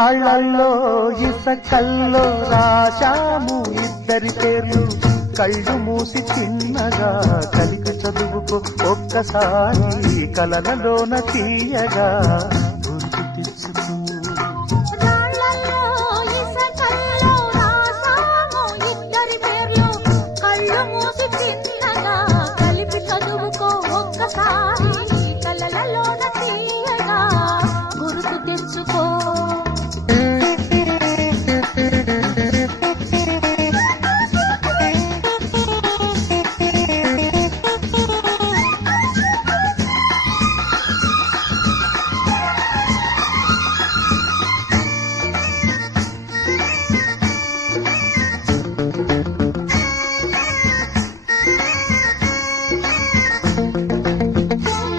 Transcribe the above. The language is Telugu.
రాళ్ళల్లో ఇసకల్లో రాశాము ఇద్దరి పేర్లు కళ్ళు మూసి చిన్నగా కలికి చదువుకో ఒక్కసారి కలలలోన తీయగా